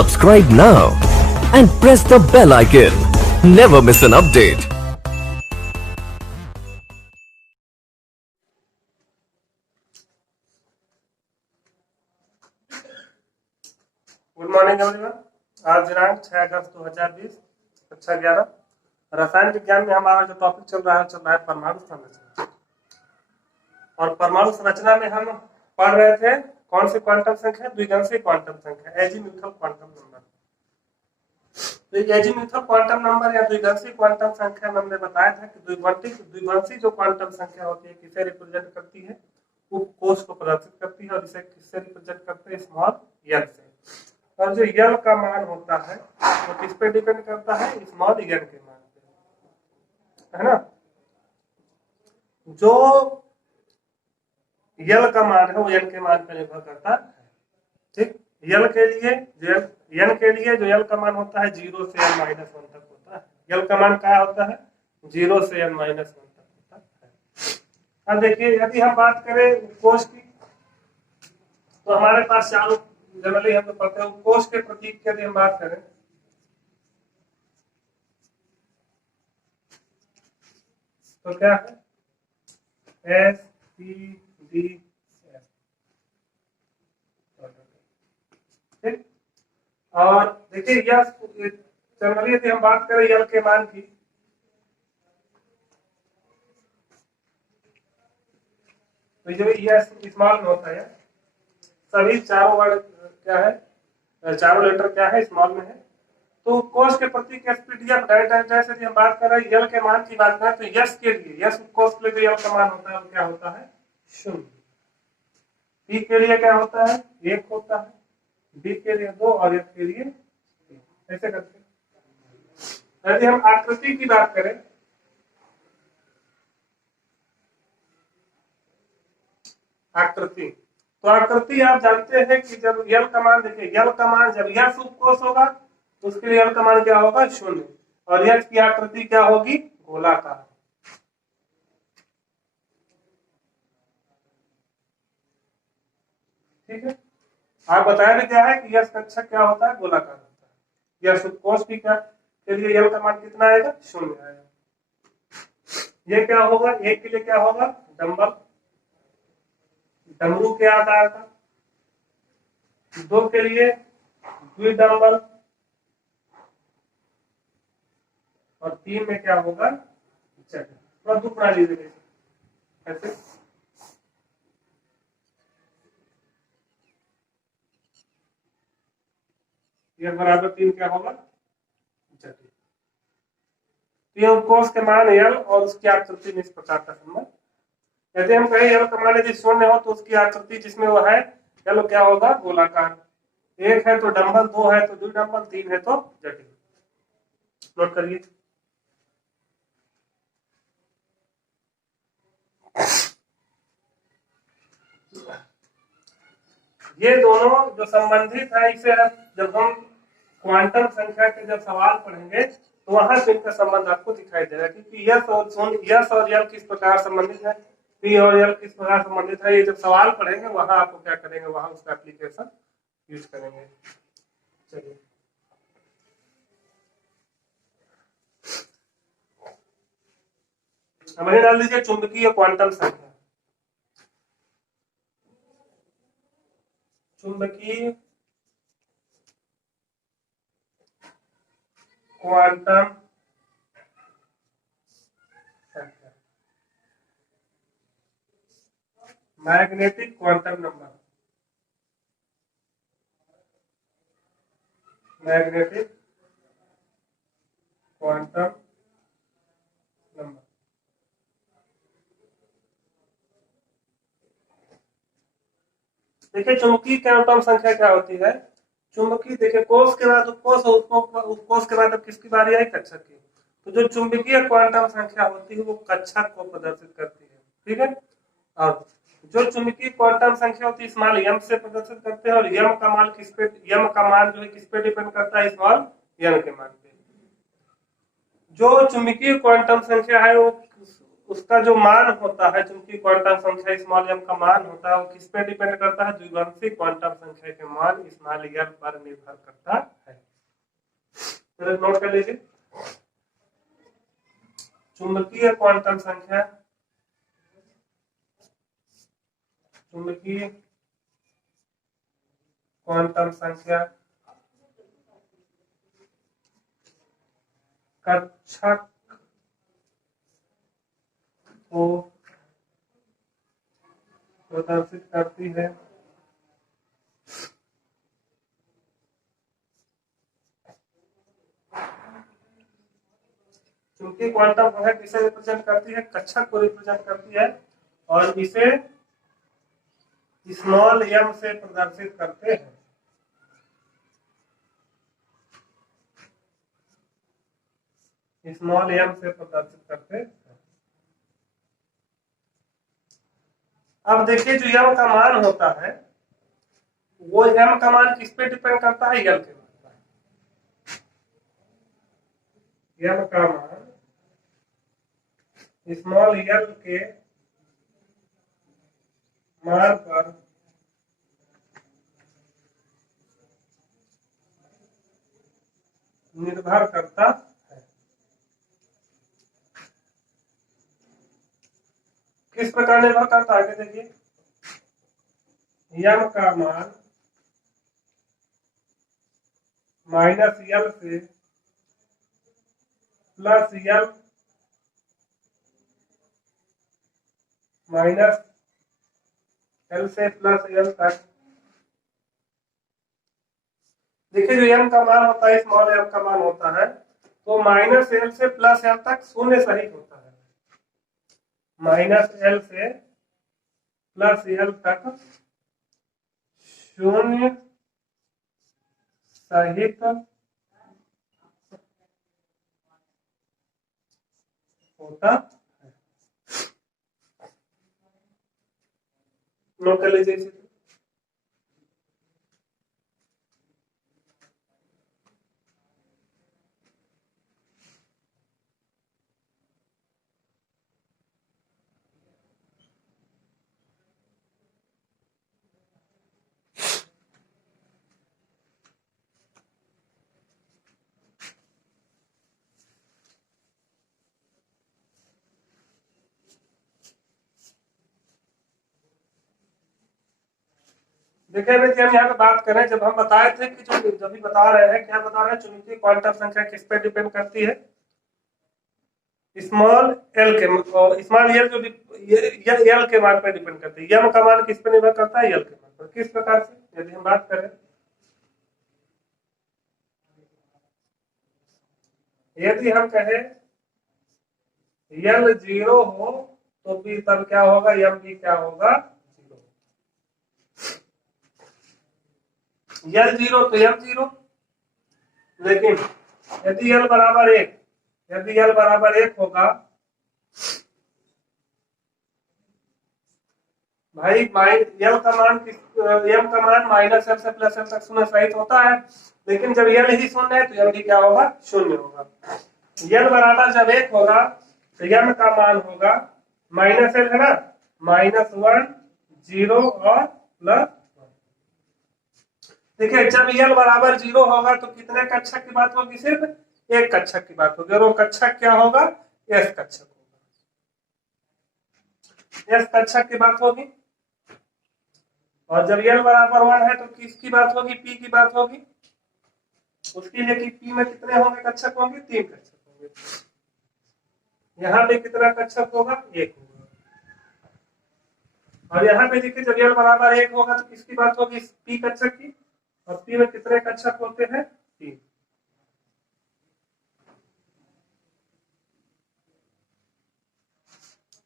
Subscribe now and press the bell icon. Never miss an update. Good morning everyone. आज दिनांक 6 अगस्त 2020 कक्षा 11 रसायन विज्ञान में हमारा जो टॉपिक चल रहा है परमाणु संरचना। और परमाणु संरचना में हम पढ़ रहे थे कौन सी क्वांटम संख्या, द्विगंशीय क्वांटम संख्या, एजीम्यूथल क्वांटम नंबर। तो एजीम्यूथल क्वांटम नंबर या द्विगंशीय क्वांटम संख्या में हमने बताया था कि द्विगंशीय जो क्वांटम संख्या होती है किसे रिप्रेजेंट करती है, उपकोष को प्रदर्शित करती है। और इसे किससे रिप्रेजेंट करते हैं, स्मॉल एल से। और जो यल का मान होता है वो किस पे डिपेंड करता है, स्मॉल एन के मान पे, है ना। जो यल का मान है वो एन के मान पे निर्भर करता है। ठीक, यल के लिए एन के लिए जो यल का मान होता है 0 से n -1 तक होता है। यल का मान क्या होता है, 0 से n -1 तक होता है। अब देखिए, यदि हम बात करें कोष की तो हमारे पास चारों जनरली हम तो पढ़ते हैं। कोष के प्रतीक की यदि हम बात करें तो क्या है, SPDF। ठीक, और देखिए यह जनरली यदि हम बात करें यल के मान की तो जो यह स्मॉल में होता है, सभी चारों वर्ड क्या है, चारों लेटर क्या है, स्मॉल में है। तो कोष के प्रतीक एसपीडीएफ जैसे यदि हम बात कर रहे हैं यल के मान की बात करें तो यस के लिए, यस कोष के लिए यल का मान होता है वो क्या होता है, 0। पी के लिए क्या होता है, 1 होता है। बी के लिए 2 और एफ के लिए 3। ऐसे करते हैं। यदि हम आकृति की बात करें आकृति, तो आकृति आप जानते हैं कि जब यल का मान, देखिए यल का मान जब यस उपकोष होगा तो उसके लिए यल का मान क्या होगा, 0। और यस की आकृति क्या होगी, गोलाकार। ठीक है, आप बताया भी क्या है कि यस कक्षक क्या होता है, गोलाकार होता है। यस उपकोष की क्या के लिए यल का मान कितना आएगा, 0 आएगा। ये क्या होगा, एक के लिए क्या होगा, डंबल, डमरू के आकार का। 2 के लिए द्विडंबल। और 3 में क्या होगा, चक्र। थोड़ा दुख बना लीजिए ऐसे। ये बराबर 3 क्या होगा, चक्र। ये उपकोष के मान यल और उसकी आकृति में इस प्रकार का संबंध। यदि हम कहें यल का मान यदि 0 हो तो उसकी आकृति जिसमें वो है यल क्या होगा, गोलाकार। 1 है तो डंबल, 2 है तो द्विडंबल, 3 है तो जटिल। नोट करिए। ये दोनों जो संबंधित है, इसे जब हम क्वांटम संख्या के जब सवाल पढ़ेंगे तो वहां से इनका संबंध आपको दिखाई देगा। क्योंकि यस और यल किस प्रकार संबंधित है, पी और यल किस प्रकार संबंधित है, ये जब सवाल पढ़ेंगे वहां आपको क्या करेंगे, वहां उसका एप्लीकेशन यूज करेंगे। चलिए, हमें डाल दीजिए चुंबकीय क्वांटम संख्या। चुंबकीय क्वांटम संख्या, magnetic quantum number, magnetic quantum number. देखिए चुंबकीय क्वांटम संख्या क्या होती है। चुंबकीय, देखिए कोष के बाद उपकोष, उपकोष के बाद अब किसकी बारी आई, कक्षक की। तो जो चुंबकीय क्वांटम संख्या होती है वो कक्षक को प्रदर्शित करती है। ठीक है, और जो चुंबकीय क्वांटम संख्या होती है स्मॉल एम से प्रदर्शित करते हैं। और यम का मान किस पे, यम का मान जो है किस पे डिपेंड करता है, स्मॉल एन के मान पे। जो चुंबकीय क्वांटम संख्या है वो उसका जो मान होता है, चूंकि क्वांटम संख्या स्मॉल एम का मान होता है वो किस पे डिपेंड करता है, द्विगंशीय क्वांटम संख्या के मान स्मॉल एम पर निर्भर करता है। फिर नोट कर लीजिए, चुंबकीय क्वांटम संख्या, चुंबकीय क्वांटम संख्या कक्षक को प्रदर्शित करती है। क्योंकि क्वांटम संख्या किसे रिप्रेजेंट करती है? कक्षक को रिप्रेजेंट करती है, और इसे स्मॉल m से प्रदर्शित करते हैं। स्मॉल m से प्रदर्शित करते हैं। अब देखिए, जो m का मान होता है वो m का मान किस पे डिपेंड करता है? l के मान। m का मान स्मॉल l के मान पर निर्भर करता है। किस प्रकार निर्भर करता है? देखिए, m का मान -l से प्लस l माइनस l से प्लस l तक। देखिए, जो m का मान होता है, स्मॉल m का मान होता है, तो -l से प्लस l तक शून्य सहित होता है। -l से प्लस l तक शून्य सहित होता है। नोट कर लीजिए इसे। देखिए, अभी हम यहाँ पे बात करें, जब हम बताए थे कि जो जब भी बता रहे हैं, क्या बता रहे हैं? चुंबकीय क्वांटम संख्या किस पे डिपेंड करती है? स्मॉल एल के, स्मॉल एल जो ये एल के मान पर डिपेंड करती है। एम का मान किस पे निर्भर करता है? एल के मान पर। किस प्रकार से? यदि हम बात करें, यदि हम कहें एल 0 हो तो भी तब क्या होगा? एम भी क्या होगा? 0। एल 0 तो एम 0। लेकिन यदि एल बराबर 1, यदि एल बराबर 1 होगा, भाई एल का मान एम का मान -l से प्लस l तक शून्य सहित होता है। लेकिन जब एल ही शून्य है तो एम भी क्या होगा? शून्य होगा। एल बराबर जब 1 होगा तो एम का मान होगा -l है ना, -1 0 और प्लस। देखिए, जब एल बराबर 0 होगा तो कितने कक्षक की बात होगी? सिर्फ एक कक्षक की बात होगी, और वो कक्षक क्या होगा? एस कक्षक होगा। एस कक्षक की बात होगी। और जब एल बराबर 1 है तो किसकी बात होगी? पी की बात होगी। उसके लिए कि पी में कितने होंगे कक्षक? होंगे 3 कक्षक होंगे। यहाँ पे कितना कक्षक होगा? 1 होगा। और यहाँ पे देखिए, जब एल बराबर 1 होगा तो किसकी बात होगी? पी कक्षक की। और पी में कितने कक्षक होते हैं? 3।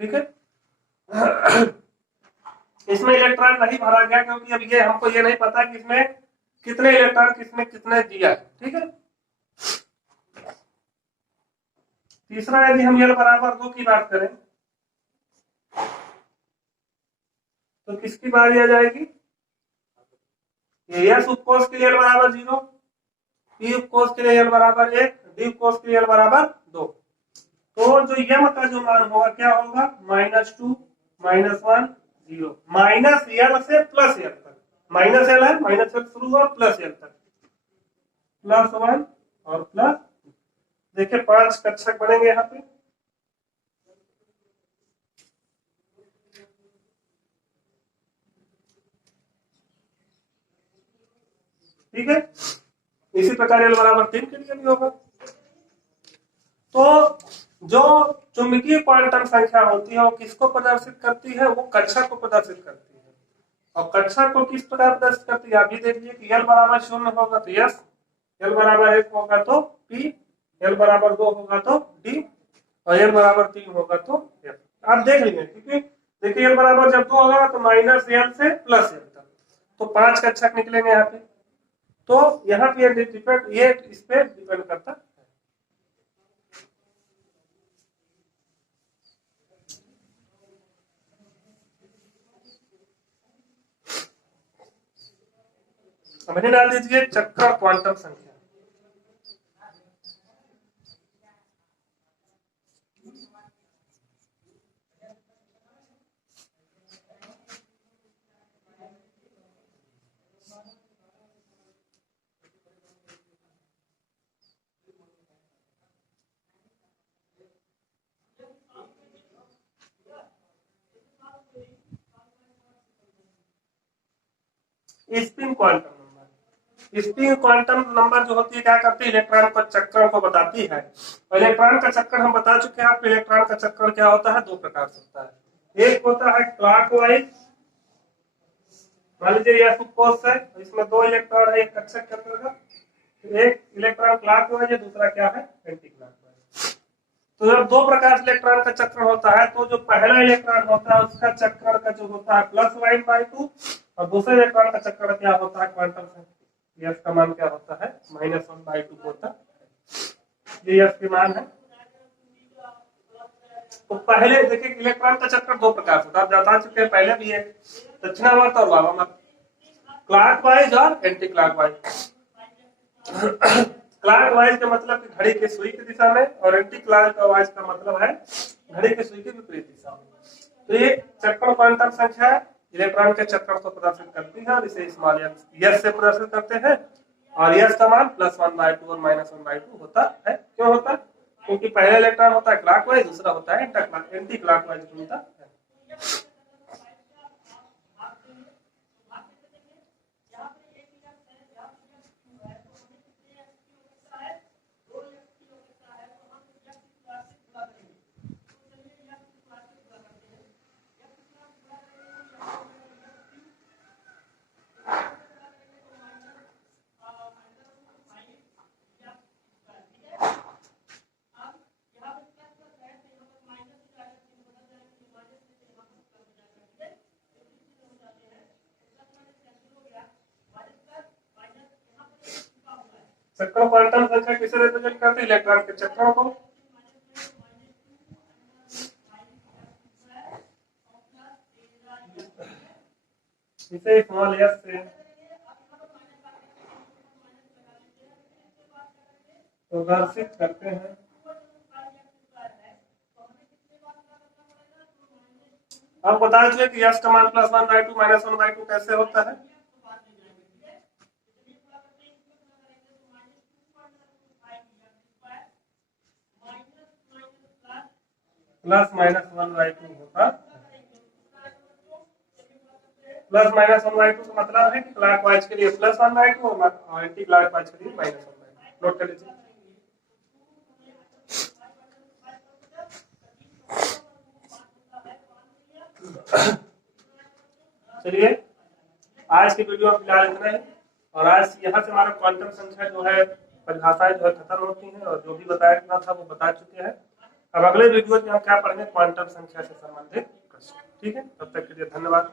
ठीक है। इसमें इलेक्ट्रॉन नहीं भरा गया क्योंकि अब ये हमको ये नहीं पता कि इसमें कितने इलेक्ट्रॉन किसने कितने दिया। ठीक है। तीसरा, यदि हम एल बराबर 2 की बात करें तो किसकी बारी आ जाएगी? एस उपकोष के लिए एल बराबर 0, पी उपकोष के लिए एल बराबर 1, डी उपकोष के लिए एल बराबर 2। तो जो यम का जो मान होगा क्या होगा? -2 -1 0, -l से प्लस l तक। -l है, -l शुरू हुआ प्लस l तक, +1 और प्लस, देखिए 5 कक्षक बनेंगे यहाँ पे। ठीक है, इसी प्रकार L बराबर 3 के लिए भी होगा। तो जो चुंबकीय क्वांटम संख्या होती है वो किसको प्रदर्शित करती है? वो कक्षा को प्रदर्शित करती है। और कक्षा को किस प्रकार प्रदर्शित करती है? आप भी देखिए कि L बराबर 0 होगा तो S, L बराबर 1 होगा तो P, L बराबर 2 होगा तो D, और L बराबर 3 होगा तो F। आप देख लीजिए, क्योंकि देखिए L बराबर जब 2 होगा तो -L से +L तक, तो 5 कक्षक निकलेंगे यहाँ पे। तो यहाँ पे ये इस पे डिपेंड करता है। समझे, डाल दीजिए चक्र क्वांटम संख्या। Spin quantum number, spin quantum number जो होती है क्या करती है? इलेक्ट्रॉन का चक्कर को बताती है। और इलेक्ट्रॉन का चक्कर हम बता चुके हैं आपको। इलेक्ट्रॉन का चक्कर क्या होता है? 2 प्रकार से होता है। एक होता है क्लॉकवाइज, मान लीजिए यह कोष है, इसमें 2 इलेक्ट्रॉन है एक कक्षक के अंतर्गत। एक इलेक्ट्रॉन क्लॉकवाइज है, दूसरा क्या है? Anti clockwise. तो जब 2 प्रकार से इलेक्ट्रॉन का चक्कर होता है, तो जो पहला इलेक्ट्रॉन होता है उसका चक्कर का जो होता है +1/2, और दूसरे इलेक्ट्रॉन का चक्कर क्या होता है? क्वांटम संख्या S का मान क्या होता है? -1/2 होता है। ये S के मान है। तो पहले देखिए इलेक्ट्रॉन का चक्कर 2 प्रकार से होता है, आप बता चुके हैं पहले भी है, दक्षिणावर्त और वामावर्त, क्लॉकवाइज और एंटी क्लॉकवाइज। क्लॉकवाइज का मतलब कि घड़ी के सुई की दिशा में, और एंटी क्लॉकवाइज का मतलब है घड़ी के सुई के विपरीत दिशा में। तो ये चक्कर क्वांटम संख्या इलेक्ट्रॉन के चक्कर को प्रदर्शित करती है, और इसे स्मॉल s से प्रदर्शित करते हैं। और s का मान +1/2 और -1/2 होता है। क्यों होता है? क्योंकि पहला इलेक्ट्रॉन होता है क्लॉकवाइज, दूसरा होता है एंटी क्लॉकवाइज होता है। चक्कर क्वांटम संख्या किसे रिप्रेजेंट करती है? इलेक्ट्रॉन के चक्करों को। इसे स्मॉल s से प्रदर्शित करते हैं। आप बता दीजिए कि s का मान +1/2 -1/2 कैसे होता है? +-1/2 होता। +-1/2 का मतलब है कि क्लॉकवाइज के लिए +1/2 और एंटी क्लॉकवाइज के लिए -1/2। नोट कर लीजिए। चलिए आज की वीडियो फिलहाल इतना ही, और आज यहाँ से हमारा क्वांटम संख्या जो है परिभाषाएं जो है खत्म होती हैं, और जो भी बताया था वो बता चुके हैं। अब अगले वीडियो में हम क्या पढ़ेंगे? क्वांटम संख्या से संबंधित प्रश्न। ठीक है, तब तक के लिए धन्यवाद।